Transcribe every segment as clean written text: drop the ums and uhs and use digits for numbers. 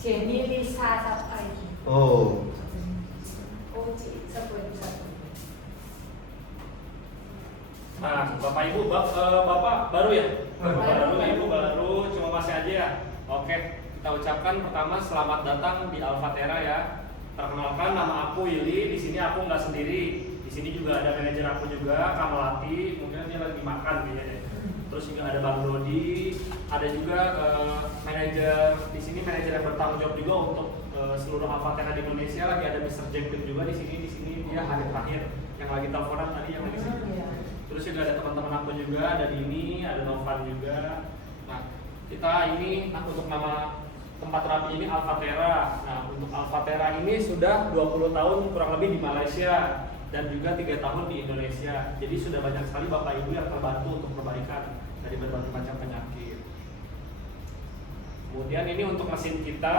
Jenny Lisa siapa ini? Oh. Oh, siapa itu satu? Nah, Bapak Ibu, Bapak baru ya? Baru. Ibu baru, cuma masih aja ya. Oke, kita ucapkan pertama selamat datang di Alfatera ya. Perkenalkan, nama aku Willy. Di sini aku nggak sendiri. Di sini juga ada manajer aku juga, Kamalati. Mungkin dia lagi makan kayaknya deh. Terus juga ada Bang Dodi. Ada juga manajer di sini, manajer yang bertanggung jawab juga untuk seluruh Alfatera di Indonesia. Lagi ada Mr. Jacob juga di sini. Di sini dia hari terakhir yang lagi teleponan tadi yang lagi sini. Terus juga ada teman-teman aku juga, ada Dini, ada Novan juga. Nah, kita ini untuk nama tempat terapi ini Alfatera. Nah, untuk Alfatera ini sudah 20 tahun kurang lebih di Malaysia dan juga 3 tahun di Indonesia. Jadi sudah banyak sekali Bapak Ibu yang terbantu untuk perbaikan dari berbagai macam penyakit. Kemudian ini untuk mesin kita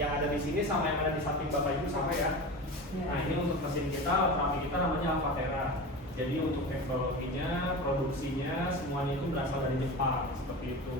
yang ada di sini sama yang ada di samping Bapak Ibu sama ya. Nah, ini untuk mesin kita, terapi kita namanya Alfatera. Jadi untuk teknologinya, produksinya, semuanya itu berasal dari Jepang seperti itu.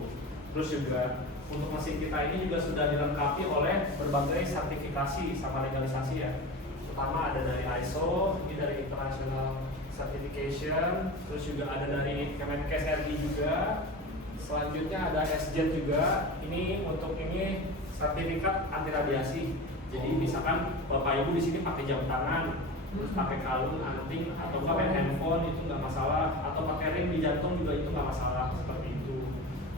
Terus juga untuk mesin kita ini juga sudah dilengkapi oleh berbagai sertifikasi sama legalisasi ya. Pertama ada dari ISO, ini dari International Certification, terus juga ada dari Kemenkes RI juga. Selanjutnya ada SJ juga. Ini untuk ini sertifikat anti radiasi. Jadi misalkan Bapak Ibu di sini pakai jam tangan, terus pakai kalung, anting, atau pakai handphone itu nggak masalah, atau pakai ring di jantung juga itu nggak masalah seperti itu.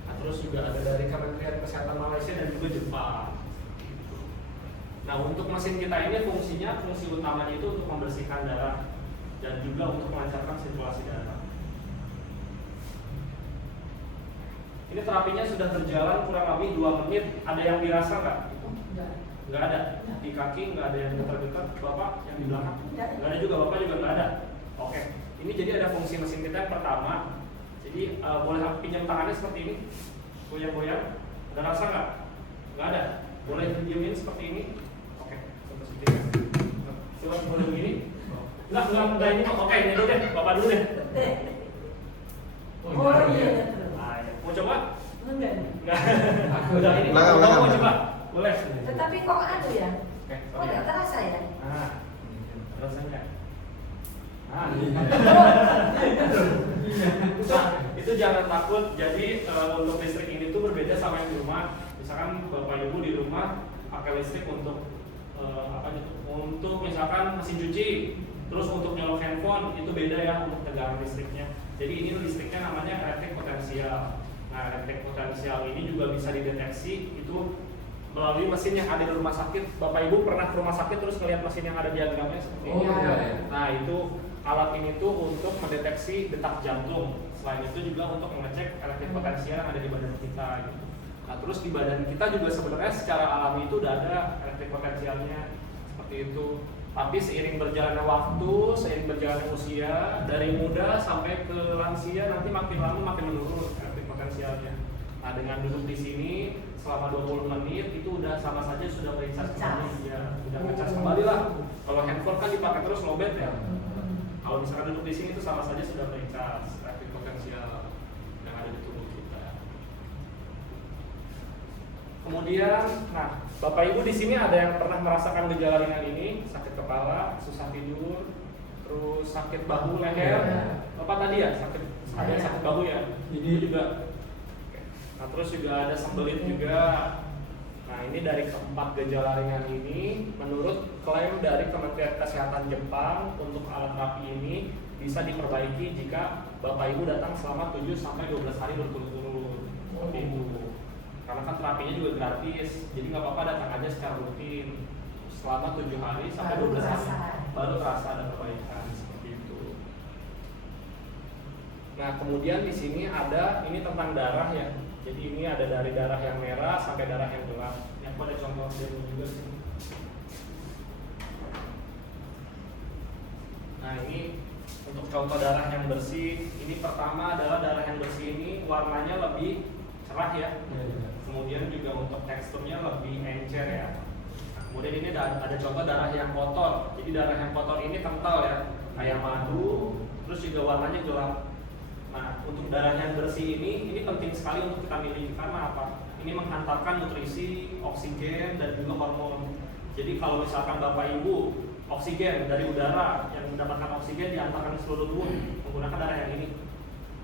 Nah, terus juga ada dari Kementerian Kesehatan Malaysia dan juga Jepang. Nah, untuk mesin kita ini fungsi utamanya itu untuk membersihkan darah dan juga untuk melancarkan sirkulasi darah. Ini terapinya sudah berjalan kurang lebih 2 menit. Ada yang dirasa nggak? Nggak ada. Di kaki nggak ada yang dekat-dekat. Bapak yang di belakang nggak ada juga. Bapak juga nggak ada. Oke. Ini jadi ada fungsi mesin kita yang pertama. Jadi boleh aku pinjam tangannya seperti ini, goyang-goyang. Ada rasa nggak? Nggak ada. Boleh diemin seperti ini. Oke. Seperti ini. Coba boleh begini. Nggak ini. Oke, ini dulu deh. Bapak dulu deh. Oh iya. Mau coba? Enggak. Udah ini. Belakang. Mau coba? Boleh. Tetapi kok ada ya? Oke. Kok nggak terasa ya? Nah, terasa nggak? Nah, itu jangan takut. Jadi untuk listrik ini tuh berbeda sama yang di rumah. Misalkan Bapak Ibu di rumah pakai listrik untuk apa gitu? Untuk misalkan mesin cuci, terus untuk nyolok handphone itu beda ya untuk tegangan listriknya. Jadi ini listriknya namanya elektrik potensial. Nah, elektrik potensial ini juga bisa dideteksi itu melalui mesin yang ada di rumah sakit. Bapak Ibu pernah ke rumah sakit terus ngelihat mesin yang ada diagramnya seperti ini? Iya. Nah, itu alat ini tuh untuk mendeteksi detak jantung. Selain itu juga untuk mengecek elektrik potensial yang ada di badan kita gitu. Nah, terus di badan kita juga sebenarnya secara alami itu udah ada elektrik potensialnya seperti itu. Tapi seiring berjalannya waktu, seiring berjalannya usia, dari muda sampai ke lansia nanti makin lama makin menurun elektrik potensialnya. Nah, dengan duduk di sini selama 20 menit itu udah sama saja sudah merecas kembali ya, sudah ngecas kembali lah. Kalau handphone kan dipakai terus lowbat ya. Kalau misalkan duduk di sini itu sama saja sudah merecas elektrik potensial yang ada di tubuh kita. Kemudian, nah, Bapak Ibu di sini ada yang pernah merasakan gejala ringan ini, sakit kepala, susah tidur, terus sakit bahu, leher. Bapak tadi ya ada yang sakit bahu ya. Jadi juga. Nah, terus juga ada sembelit juga. Nah, ini dari keempat gejala ringan ini, menurut klaim dari Kementerian Kesehatan Jepang untuk alat terapi ini bisa diperbaiki jika Bapak Ibu datang selama 7-12 hari berturut-turut. Seperti itu. Karena kan terapinya juga gratis, jadi nggak apa-apa datang aja secara rutin selama 7 hari sampai 12 hari baru terasa ada perbaikan seperti itu. Nah, kemudian di sini ada ini tentang darah ya. Jadi ini ada dari darah yang merah sampai darah yang gelap. Yang ada contoh demo juga sih. Nah, ini untuk contoh darah yang bersih. Ini pertama adalah darah yang bersih ini warnanya lebih cerah ya. Kemudian juga untuk teksturnya lebih encer ya. Nah, kemudian ini ada contoh darah yang kotor. Jadi darah yang kotor ini kental ya, kayak madu. Terus juga warnanya gelap. Nah, untuk darah yang bersih ini penting sekali untuk kita miliki karena apa? ini menghantarkan nutrisi, oksigen, dan juga hormon. Jadi kalau misalkan Bapak Ibu oksigen dari udara yang mendapatkan oksigen diantarkan ke seluruh tubuh menggunakan darah yang ini.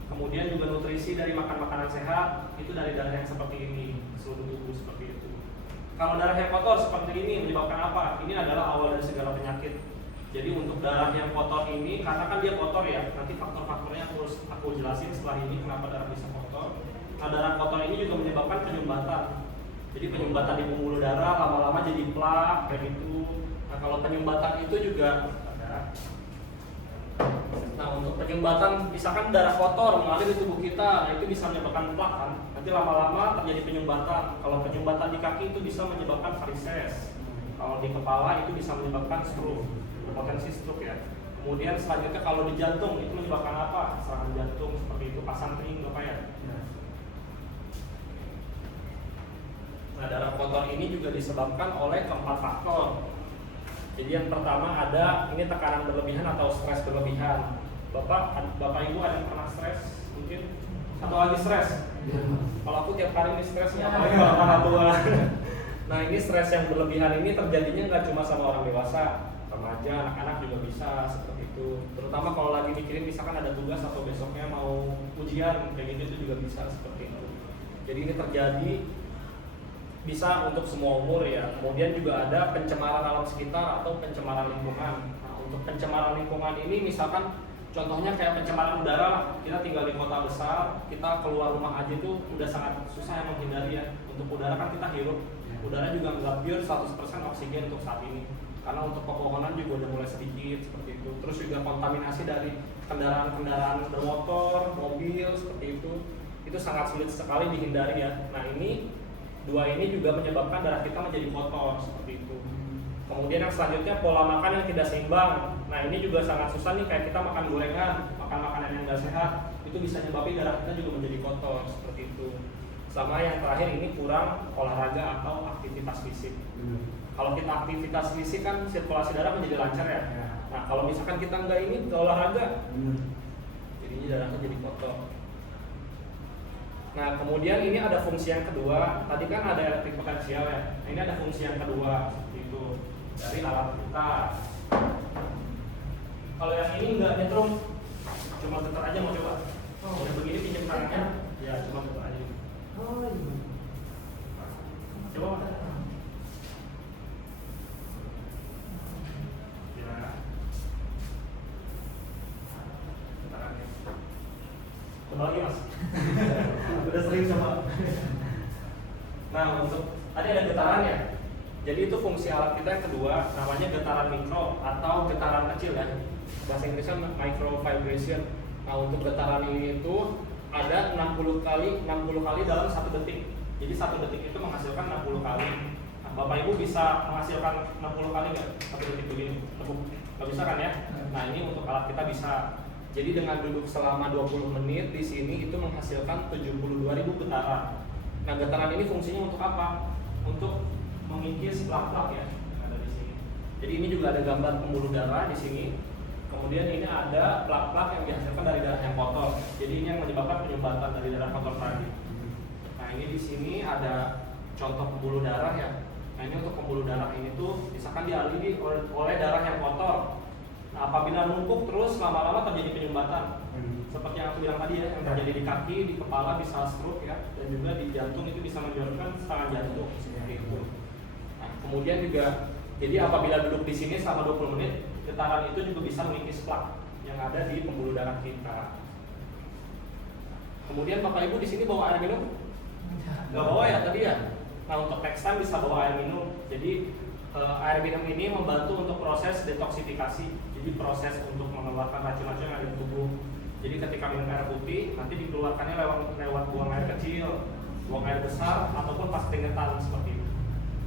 Kemudian juga nutrisi dari makan makanan sehat itu dari darah yang seperti ini, seluruh tubuh seperti itu. Kalau darah yang kotor seperti ini menyebabkan apa? Ini adalah awal dari segala penyakit. Jadi untuk darah yang kotor ini, karena kan dia kotor ya, nanti faktor-faktornya terus aku jelasin setelah ini kenapa darah bisa kotor. Nah, darah kotor ini juga menyebabkan penyumbatan. Jadi penyumbatan di pembuluh darah lama-lama jadi plak kayak gitu. Nah, kalau penyumbatan itu juga ada. Nah, untuk penyumbatan, misalkan darah kotor mengalir di tubuh kita, nah itu bisa menyebabkan plak kan. Nanti lama-lama terjadi penyumbatan. Kalau penyumbatan di kaki itu bisa menyebabkan varises. Kalau di kepala itu bisa menyebabkan stroke, berpotensi stroke ya. Kemudian selanjutnya kalau di jantung itu menyebabkan apa? Serangan jantung seperti itu, pasang teing Bapak ya. Nah, darah kotor ini juga disebabkan oleh keempat faktor. Jadi yang pertama ada ini tekanan berlebihan atau stres berlebihan. Bapak Ibu ada yang pernah stres mungkin? Atau lagi stres? Kalau aku tiap hari ini stresnya, apalagi kalau orang tua. Nah, ini stres yang berlebihan ini terjadinya nggak cuma sama orang dewasa, remaja, anak-anak juga bisa seperti itu. Terutama kalau lagi mikirin misalkan ada tugas atau besoknya mau ujian kayak gitu itu juga bisa seperti itu. Jadi ini terjadi bisa untuk semua umur ya. Kemudian juga ada pencemaran alam sekitar atau pencemaran lingkungan. Nah, untuk pencemaran lingkungan ini misalkan contohnya kayak pencemaran udara, kita tinggal di kota besar, kita keluar rumah aja tuh udah sangat susah menghindari ya. Untuk udara kan kita hirup, udara juga nggak pure 100% oksigen untuk saat ini. Karena untuk pepohonan juga udah mulai sedikit seperti itu. Terus juga kontaminasi dari kendaraan-kendaraan bermotor, mobil seperti itu sangat sulit sekali dihindari ya. Nah, dua ini juga menyebabkan darah kita menjadi kotor seperti itu. Kemudian yang selanjutnya pola makan yang tidak seimbang. Nah, ini juga sangat susah nih, kayak kita makan gorengan, makan makanan yang nggak sehat, itu bisa menyebabkan darah kita juga menjadi kotor seperti itu. Sama yang terakhir ini kurang olahraga atau aktivitas fisik. Kalau kita aktivitas fisik kan sirkulasi darah menjadi lancar ya. Nah, kalau misalkan kita nggak ini olahraga, jadinya darahnya jadi kotor. Nah, kemudian ini ada fungsi yang kedua. Tadi kan ada elektrik potensial ya. Nah, ini ada fungsi yang kedua seperti itu dari alat kita. Kalau yang ini enggak nyetrum, cuma getar aja mau coba. Yang begini pinjam tangannya, ya cuma getar aja. Coba. Ya. Tangannya. Coba lagi mas. Udah sering coba. Nah, untuk tadi ada getaran ya. Jadi itu fungsi alat kita yang kedua, namanya getaran mikro atau getaran kecil ya. Bahasa Inggrisnya micro vibration. Nah, untuk getaran ini itu ada 60 kali dalam 1 detik. Jadi 1 detik itu menghasilkan 60 kali. Nah, Bapak Ibu bisa menghasilkan 60 kali nggak 1 detik begini? Nggak bisa kan ya? Nah, ini untuk alat kita bisa. Jadi dengan duduk selama 20 menit di sini itu menghasilkan 72.000 getaran. Nah, getaran ini fungsinya untuk apa? Untuk mengikis plak-plak ya yang ada di sini. Jadi ini juga ada gambar pembuluh darah di sini. Kemudian ini ada plak-plak yang dihasilkan dari darah yang kotor. Jadi ini yang menyebabkan penyumbatan dari darah kotor tadi. Nah, ini di sini ada contoh pembuluh darah ya. Nah, ini untuk pembuluh darah ini tuh misalkan dialiri oleh darah yang kotor. Nah, apabila numpuk terus lama-lama terjadi penyumbatan. Seperti yang aku bilang tadi ya, yang terjadi di kaki, di kepala bisa stroke ya, dan juga di jantung itu bisa menyebabkan serangan jantung seperti itu. Nah, kemudian juga jadi apabila duduk di sini selama 20 menit, getaran itu juga bisa mengikis plak yang ada di pembuluh darah kita. Kemudian Bapak Ibu di sini bawa air minum? Nggak bawa ya tadi ya. Nah, untuk next time bisa bawa air minum. Jadi air minum ini membantu untuk proses detoksifikasi. Jadi proses untuk mengeluarkan racun-racun yang ada di tubuh. Jadi ketika minum air putih, nanti dikeluarkannya lewat buang air kecil, buang air besar, ataupun pas keringetan seperti itu.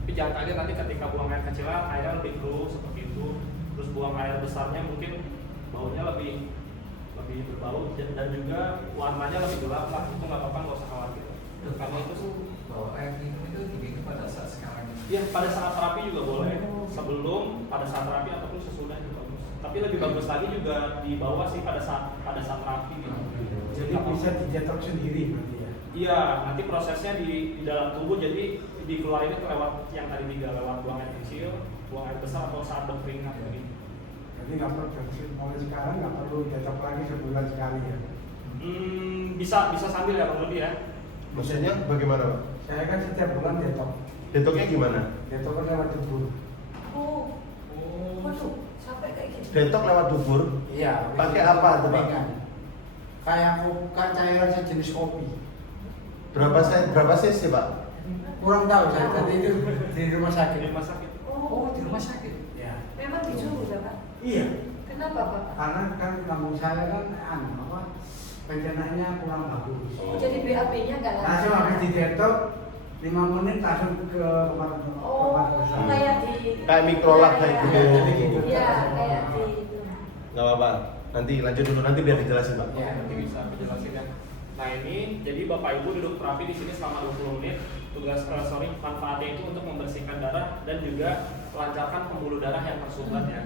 Tapi jangan kaget nanti ketika buang air kecilan, airnya lebih keruh seperti itu. Terus buang air besarnya mungkin baunya lebih berbau dan juga warnanya lebih gelap lah. Itu nggak apa-apa, nggak usah khawatir. Karena itu bawa air minum itu diminum pada saat sekarang ini. Iya, pada saat terapi juga boleh. Sebelum, pada saat terapi ataupun sesudah juga bagus. Tapi lebih bagus lagi juga dibawa sih pada saat terapi gitu. Jadi bisa dicetak sendiri berarti ya? Iya, nanti prosesnya di dalam tubuh, jadi dikeluarin itu lewat yang tadi 3, lewat buang air kecil, buang air besar atau saat berkeringat begitu. Jadi nggak perlu mulai sekarang nggak perlu detok lagi sebulan sekali ya. Bisa sambil ya Bang Rudi ya. Maksudnya bagaimana Pak? Saya kan setiap bulan detok. Detoknya gimana? Detok kan lewat dubur. Oh, waduh, sampai kayak gitu. Detok lewat dubur? Iya. Pakai apa tuh, Pak? Ikan. Kayak kan cairan sejenis kopi. Berapa cc Pak? Kurang tahu saya tadi itu di rumah sakit. Di rumah sakit. Oh, di rumah sakit. Ya. memang disuruh ya Pak? Iya. Kenapa Pak? Karena kan lambung saya kan pencernaannya kurang bagus. Oh, jadi BAB-nya nggak lancar. Langsung habis didetok 5 menit langsung ke kamar besar. Kayak di Kayak mikrolab kayak gitu. Iya, kayak di itu. Nggak apa-apa. Nanti lanjut dulu, nanti biar dijelasin Pak. Ya. Nanti bisa penjelasin ya. Nah ini, jadi Bapak Ibu duduk terapi di sini selama 20 menit. Manfaatnya itu untuk membersihkan darah dan juga melancarkan pembuluh darah yang tersumbat ya.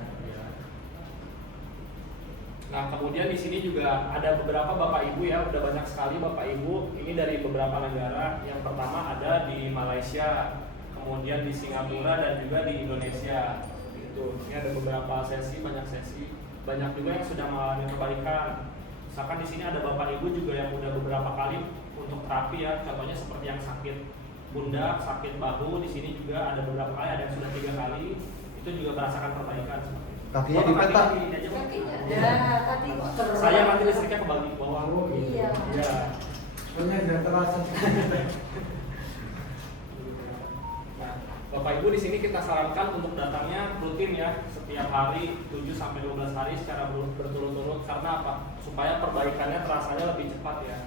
Nah kemudian di sini juga ada beberapa Bapak Ibu ya, udah banyak sekali Bapak Ibu. Ini dari beberapa negara. Yang pertama ada di Malaysia, kemudian di Singapura dan juga di Indonesia. Gitu. Ini ada beberapa sesi, banyak sesi. Banyak juga yang sudah mengalami perbaikan. Misalkan di sini ada Bapak Ibu juga yang udah beberapa kali untuk terapi ya. Contohnya seperti yang sakit pundak, sakit bahu. Di sini juga ada beberapa kali, ada yang sudah 3 kali. Itu juga merasakan perbaikan. Kakinya dipetak. Kakinya, ya tadi kok terus. Saya nanti listriknya kebagi ke bawah. Iya. Ya. Sebenarnya sudah terasa. Nah, Bapak Ibu di sini kita sarankan untuk datangnya rutin ya, setiap hari 7 sampai 12 hari secara berturut-turut. Karena apa? Supaya perbaikannya terasanya lebih cepat ya.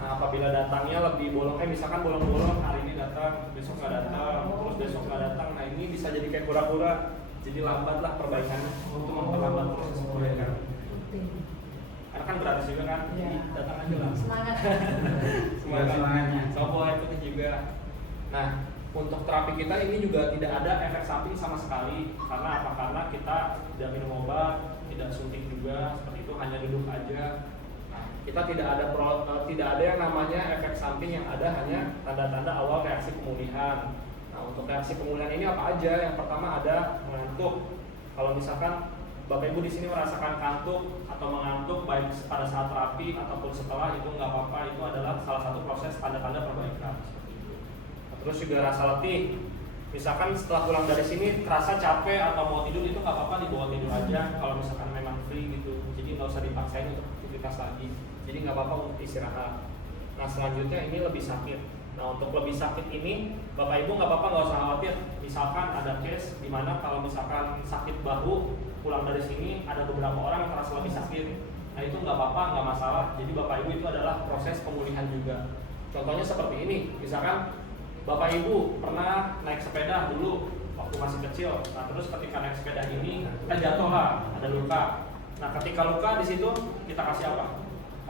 Nah, apabila datangnya lebih bolong, misalkan bolong-bolong hari ini datang, besok nggak datang, terus besok nggak datang, nah ini bisa jadi kayak kura-kura, jadi lambatlah perbaikannya untuk memperlambat proses perbaikan. Karena kan gratis juga kan, jadi datang aja lah. Semangat. Semangatnya. Sopo itu juga. Nah, untuk terapi kita ini juga tidak ada efek samping sama sekali. Karena apa? Karena kita tidak minum obat, tidak suntik juga, seperti itu, hanya duduk aja. Kita tidak ada yang namanya efek samping, yang ada hanya tanda-tanda awal reaksi pemulihan. Nah, untuk reaksi pemulihan ini apa aja? Yang pertama ada mengantuk. Kalau misalkan Bapak Ibu di sini merasakan kantuk atau mengantuk baik pada saat terapi ataupun setelah, itu nggak apa-apa, itu adalah salah satu proses tanda-tanda perbaikan. Seperti itu. Nah, terus juga rasa letih. Misalkan setelah pulang dari sini terasa capek atau mau tidur, itu nggak apa-apa, dibawa tidur aja kalau misalkan memang free gitu. Jadi nggak usah dipaksain untuk aktivitas lagi. Jadi nggak apa-apa untuk istirahat. Nah selanjutnya ini lebih sakit. Nah untuk lebih sakit ini Bapak Ibu nggak apa-apa, nggak usah khawatir. Misalkan ada case di mana kalau misalkan sakit bahu, pulang dari sini ada beberapa orang yang terasa lebih sakit. Nah itu nggak apa-apa, nggak masalah. Jadi Bapak Ibu itu adalah proses pemulihan juga. Contohnya seperti ini. Misalkan Bapak Ibu pernah naik sepeda dulu waktu masih kecil. Nah terus ketika naik sepeda ini kita jatuh lah, ada luka. Nah ketika luka di situ kita kasih apa?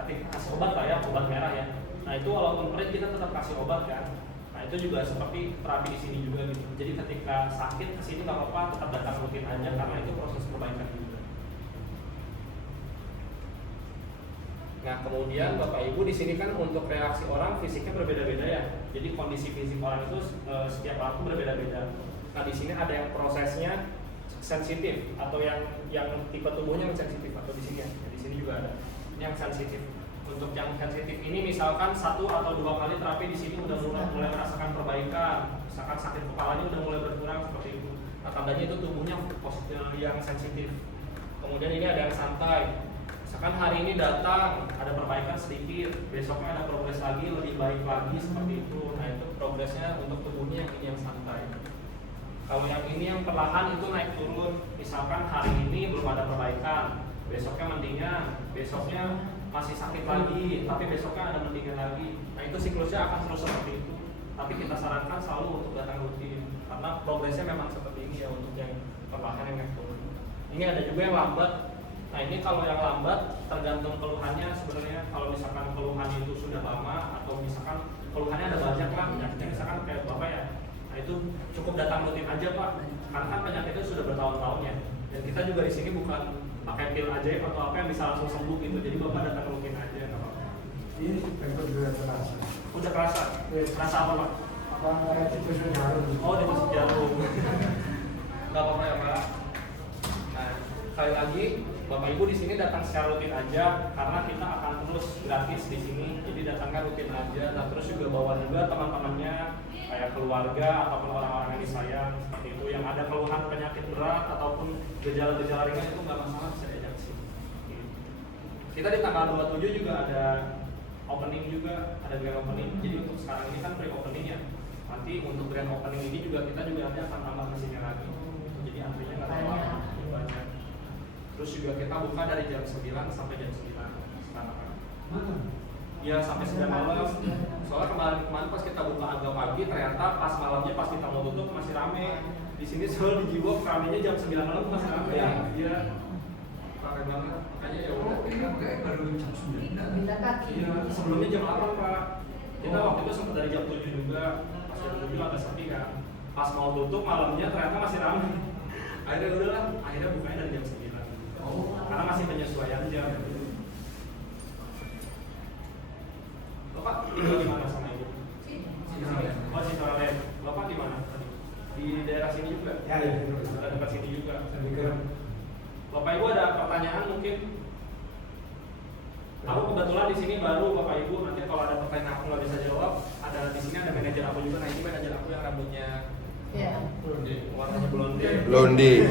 Kasih obat lah ya, obat merah ya. Nah itu walaupun perih kita tetap kasih obat kan. Nah itu juga seperti terapi di sini juga gitu. Jadi ketika sakit kesini nggak apa-apa, tetap datang rutin aja karena itu proses perbaikan juga. Nah kemudian Bapak Ibu di sini kan untuk reaksi orang fisiknya berbeda-beda ya. Jadi kondisi fisik orang itu setiap orang itu berbeda-beda. Nah di sini ada yang prosesnya sensitif atau yang tipe tubuhnya yang sensitif atau di sini ya. Di sini juga ada yang sensitif. Untuk yang sensitif ini misalkan 1 atau 2 kali terapi di sini udah mulai merasakan perbaikan. Misalkan sakit kepalanya udah mulai berkurang seperti itu. Nah tandanya itu tubuhnya yang sensitif. Kemudian ini ada yang santai. Misalkan hari ini datang ada perbaikan sedikit, besoknya ada progres lagi, lebih baik lagi seperti itu. Nah itu progresnya untuk tubuhnya yang ini yang santai. Kalau yang ini yang perlahan itu naik turun. Misalkan hari ini belum ada perbaikan, besoknya mendingan, besoknya masih sakit lagi, tapi besoknya ada mendingan lagi. Nah itu siklusnya akan terus seperti itu. Tapi kita sarankan selalu untuk datang rutin, karena progresnya memang seperti ini ya untuk yang perlahan yang naik turun. Ini ada juga yang lambat. Nah ini kalau yang lambat tergantung keluhannya sebenarnya. Kalau misalkan keluhan itu sudah lama atau misalkan keluhannya ada banyak lah, penyakitnya misalkan kayak Bapak ya. Nah itu cukup datang rutin aja Pak, karena kan penyakitnya sudah bertahun-tahun ya. Dan kita juga di sini bukan pakai pil ajaib atau apa yang bisa langsung sembuh gitu. Jadi Bapak datang rutin aja nggak apa-apa. Ini tempat juga terasa. Udah kerasa? Kerasa apa Pak? Apa ditusuk jarum? Oh, ditusuk jarum. Nggak apa-apa ya Pak. Nah, sekali lagi Bapak Ibu di sini datang secara rutin aja karena kita akan terus gratis di sini. Jadi datangnya rutin aja. Dan terus juga bawa juga teman-temannya kayak keluarga ataupun orang-orang yang disayang seperti itu. Yang ada keluhan penyakit berat ataupun gejala-gejala ringan itu nggak masalah, bisa diajak sih. Kita di tanggal 27 juga ada opening juga, ada grand opening. Jadi untuk sekarang ini kan pre-opening ya. Nanti untuk grand opening ini juga kita juga nanti akan tambah mesinnya lagi. Jadi antrinya nggak terlalu banyak. Terus juga kita buka dari jam 9 sampai jam 9 sekarang. Ya sampai 9 malam. Soalnya kemarin pas kita buka agak pagi, ternyata pas malamnya pas kita mau tutup masih rame. Di sini selalu di Jiwok ramenya jam 9 malam masih rame. Iya. Rame banget. Makanya ya udah. Kita kayak baru jam 9. Bisa kaki. Iya, sebelumnya jam 8 Pak. Kita waktu itu sempat dari jam 7 juga. Pas jam 7 agak sepi kan. Pas mau tutup malamnya ternyata masih ramai. Akhirnya udahlah, akhirnya bukanya dari jam 9. Oh, Karena masih penyesuaian jam. Bapak tinggal di mana sama Ibu? Oh, Citraland. Bapak di mana? Di daerah sini juga? Ya, ya. Ada dekat sini juga. Saya pikir Bapak Ibu ada pertanyaan mungkin? Aku kebetulan di sini baru Bapak Ibu, nanti kalau ada pertanyaan aku nggak bisa jawab, ada di sini ada manajer aku juga. Nah ini manajer aku yang rambutnya Ya. warnanya blonde. Blondie.